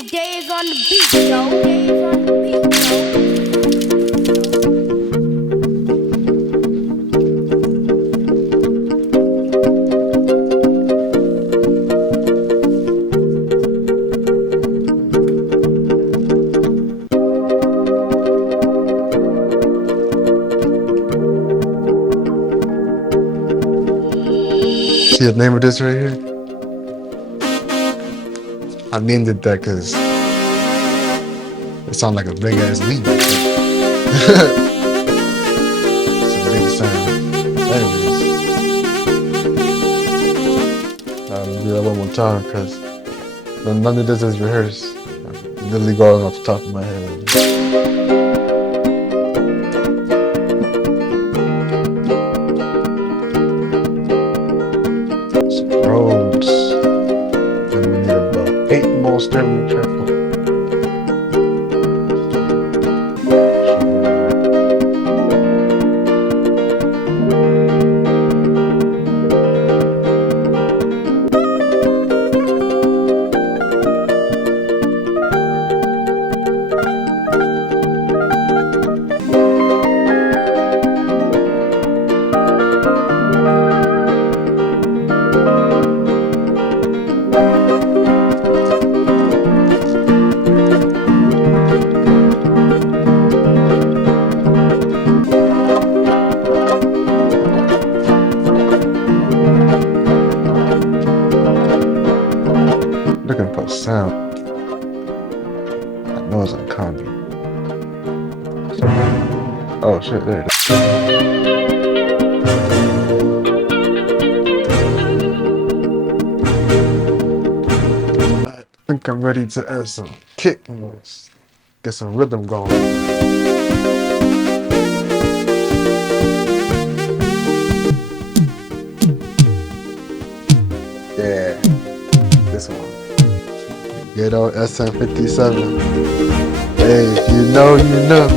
Kingdaveonthebeatyo, yo. See the name of this right here? I named it that because it sounds like a big ass leaf. It's a big sound. Anyways, I'm gonna do that one more time because none of this is rehearsed. I'm literally going off the top of my head. Some roads. And we need about 8 more stereo tracks. Looking for sound. I know it's uncommon. Oh shit, there it is. I think I'm ready to add some kick and get some rhythm going. Yeah, this one. Ghetto SM57. Hey, if you know, you know.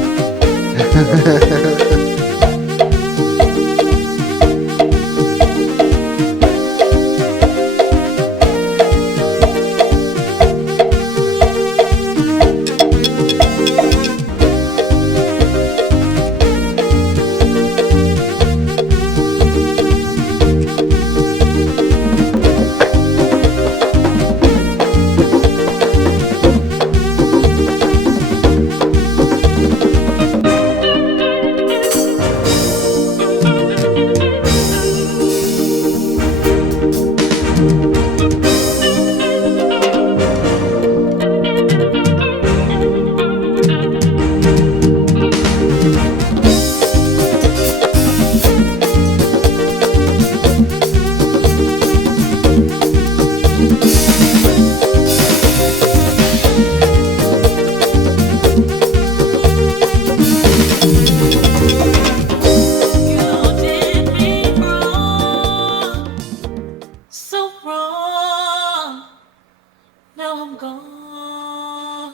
Now I'm gone.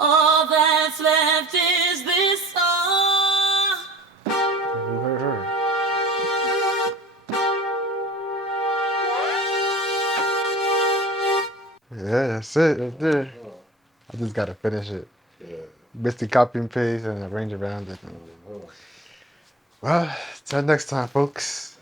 All that's left is this song. Who heard her? Yeah, that's it. Right there. I just gotta finish it. Basically copy and paste and arrange around it. Well, till next time, folks.